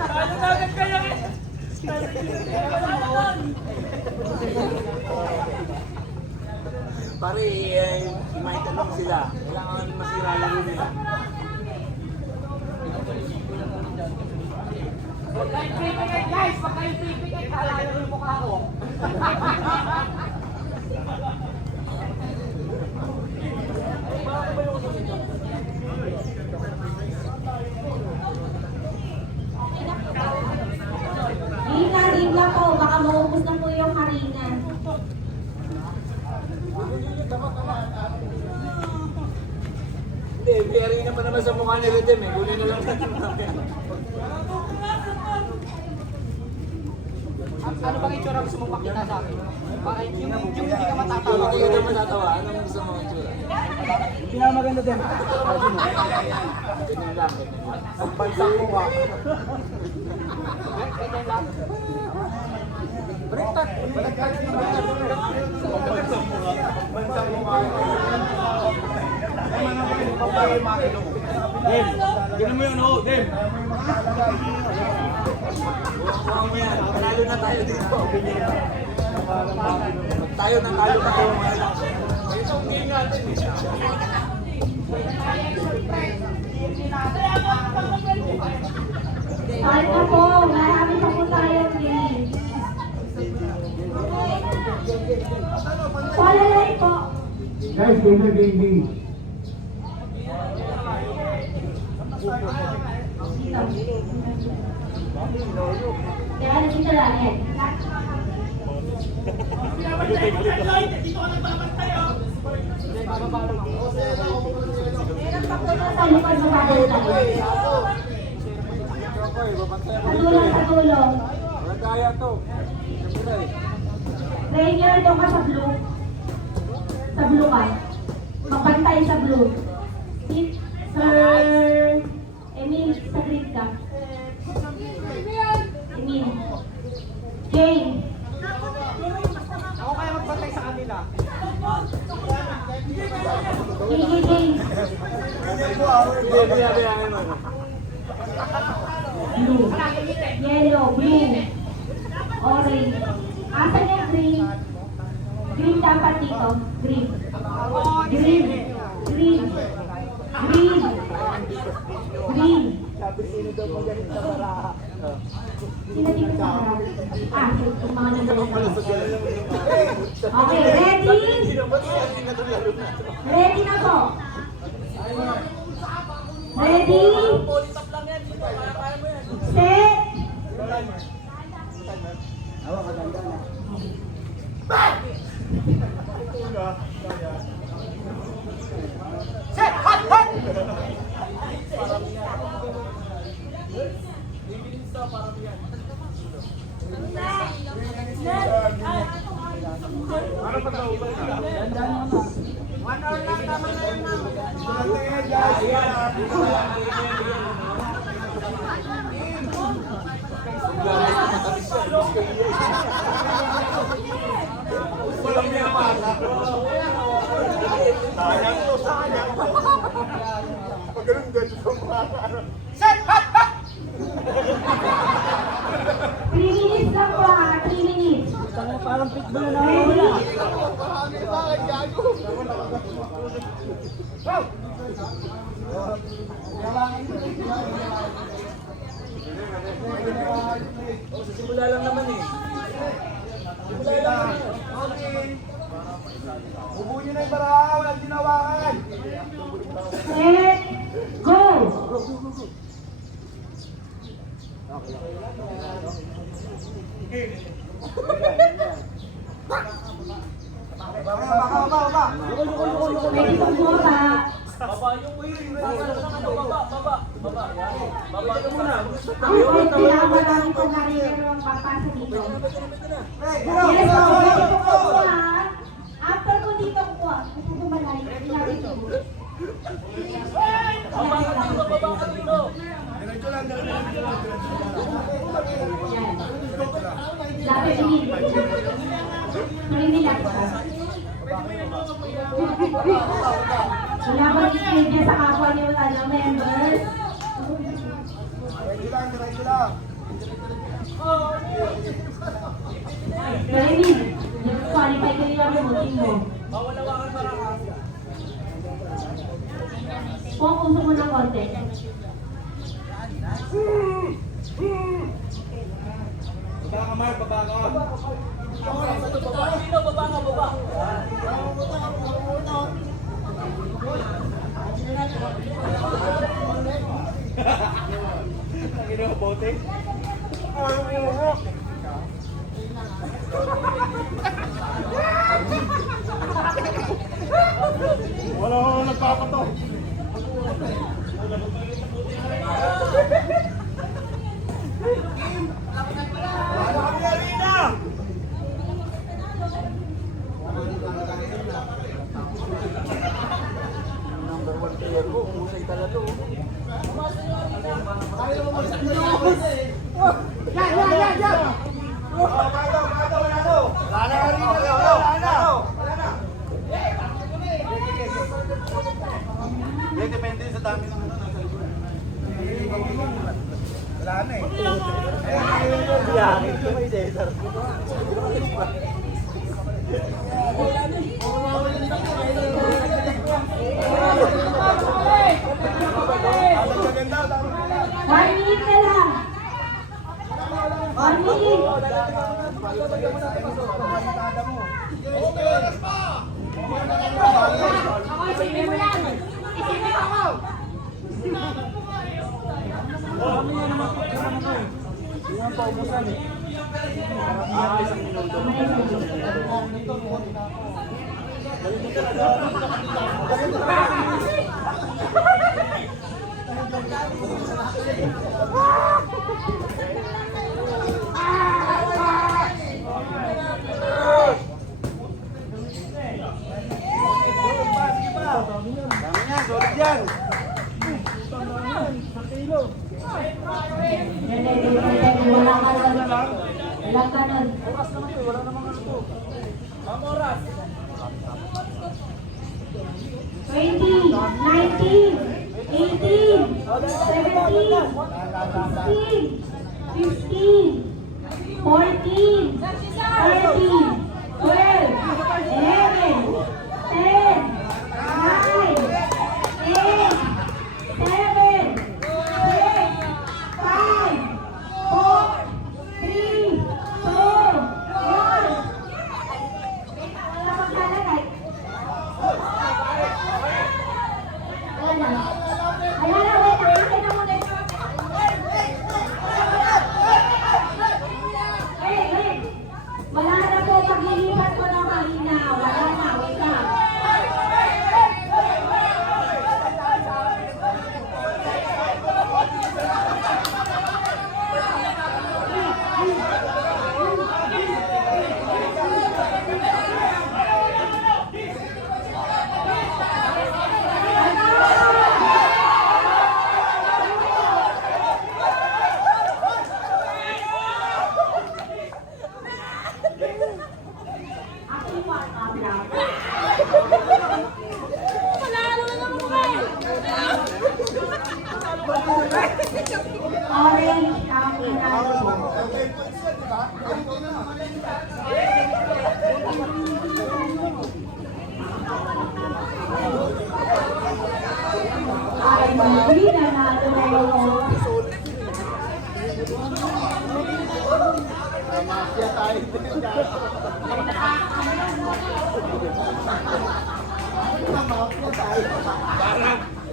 Ano na agad kayo eh? Pare, may tanong sila. Kailangan masira lang nila. Guys, pag kayo pipigay, kalayo yung mukha ko. Harina po, baka maubos na po yung harina. Hindi, may harina pa naman sa mukha ni Redem eh. Kunin na lang natin mamaya. Ano bang itsura gusto mong makita sa akin? Baka yung hindi ka matatawa. Hindi ka matatawa. Anong gusto mo itsura? Hindi na maganda din. Ganyan lang, ganyan lang. Ang bansang mukha. Ganyan lang. Baliktad. Baliktad. Bansang mukha. Dem, gano'n mo yun, oh, Dem. Buwang mo yan. Panalo na tayo dito. Tayo nang talo pa tayo mga lang. Ito ang game natin eh. Kahit na po, marami pa po tayo din. Palalay po. Guys, game. Kaya na dito lang eh. Sa lupad mo sa tulong. Walang kaya to. Siyempre. Rainier, doon ka sa blue. Sa blue ka. Mapantay sa blue. Sir Emil, sa green ka. Emil. Jane. Ako kaya magbantay sa kanila. Gigi Jane. Hindi, hayaan mo. Blue. Yellow. Blue. Orange. Asan yung green? Green dapat dito. Green. Green. Green. Green. Green. Sila dito sa harap. Yung mga nanonood. Okay, ready? Ready na po. Ready? Set. Set! Hot! Hot! Ano pa daw ba? 1 hour lang, tama na yun na. Walang niya pa. Sayang to, sayang. Pag ganun ganun sa mga Set! Hot! Hot! 3 minutes lang po ha. 3 minutes. Parang pitbull na wala. Sa simula lang naman eh. Simula lang naman. Ubo nyo na yung baraha, walang ginawakan. Set. Go. Baba. Ready po po ba? Baba yung way. Baba. Baba ka muna. Ang point kailangan namin po narin ang papasa dito. Yes po. Ready po po ha. After ko dito po. Gusto ko malay. Natin po. Baba ka dito. Yan. Lapit din. Marinig ako. Wala ba niya sa kapwa niyo wala ng members? Diretso lang. Remy, nag-qualify kayo yung team mo. Focus mo ng konti. Baba ka, Mark. Baba ka. Ang ino, bote. Wala ko nagpapato. Wala kami arena. Number 1 player ko, umusay talaga to. Wala na arena. Wala na. Depende sa dami ng ano nasa likod. Wala na eh. Biyakin ko may Cesar. Maganda, tama. 1 minute na lang. 1 minute. Ako, isipin mo lang. Isipin ako. Yung paubusan eh. Isang minuto. Dami niya, solid yan. Wala ka nun. Wala ka nun. Wala namang ano to. 20, 19, 18, 17, 16, 15, 14, 13, 12, 11, 10, 9, 8, 7, 6, 5, 4, 3, 2, 1. Wala pang lalagay. Wala na. Wala na, wait. Akin na muna. Wait. Wala na po paglilipat ko ng marina. Wala na, wait lang. Akin yung warm-up lang. Orange ang panalo. Ay, hindi na natin.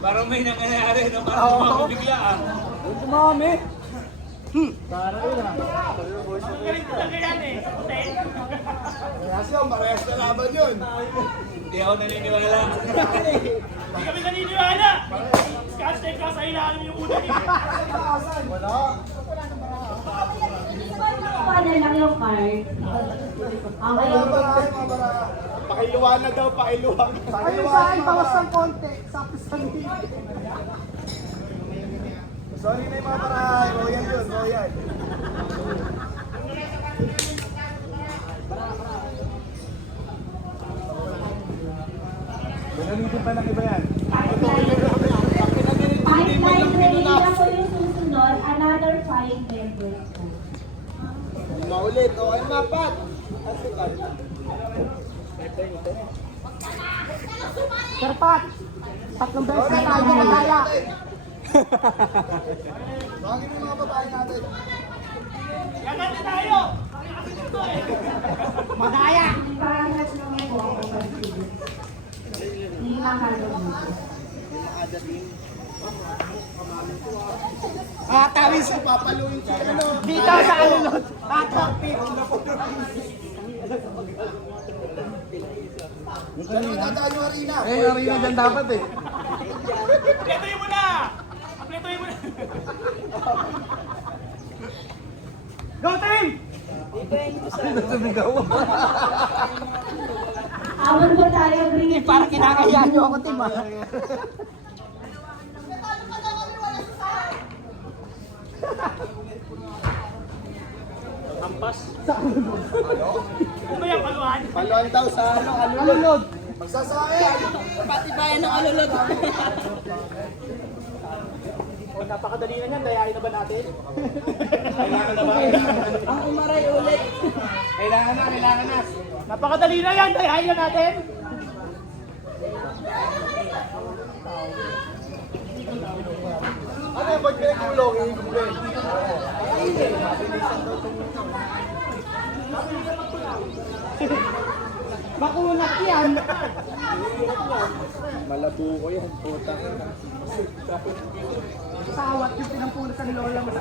Parang may nangyayari na parang mabigla ah. Sumami. Kasi yung parehas na laban yun. Hindi ako naniniwala. Hindi kami naniniwala! Scotch tape ka sa ilalim yung ulo niya. Wala. Paano lang yung card? Okay. Pakiluwanan daw, pakiluwanan. Ayun sa akin, bawas ng konti. Sapos ng Sorry na yung mga parahay. Royal yun, royal. Pinalitin pa ng iba yan. Pipeline ready na po yung susunod. Another and break po. Maulit. Okay, mapat. Sir Pat, 3 beses na tayo madaya. Bakit yung mga babae natin? Yagan na tayo! Madaya! Parangas naman po ako kasi. Hindi lang kalong. Tawin sa papaluin ko. Dito sa alunod. Atapit. Ano tatalo arena? Arena dyan dapat eh. Apletoy mo na! Apletoy mo na! Go team! Awal po tayo, green. Para kinakaya nyo ako team ah. Ampas? Ano ba yung paluhan? Paluan daw sa alunod. Magsasaya. Patibayan ng alulod. O, napakadali na yan, dayain na ba natin? Kailangan na ba? Ang umaray ulit. Kailangan na. Napakadali na yan, dayain na natin! Ano yung pagkikulong? Iikukulong. Makunat yan. Malabo ko yung puta. Sawat yung pinampunot sa lola mo sa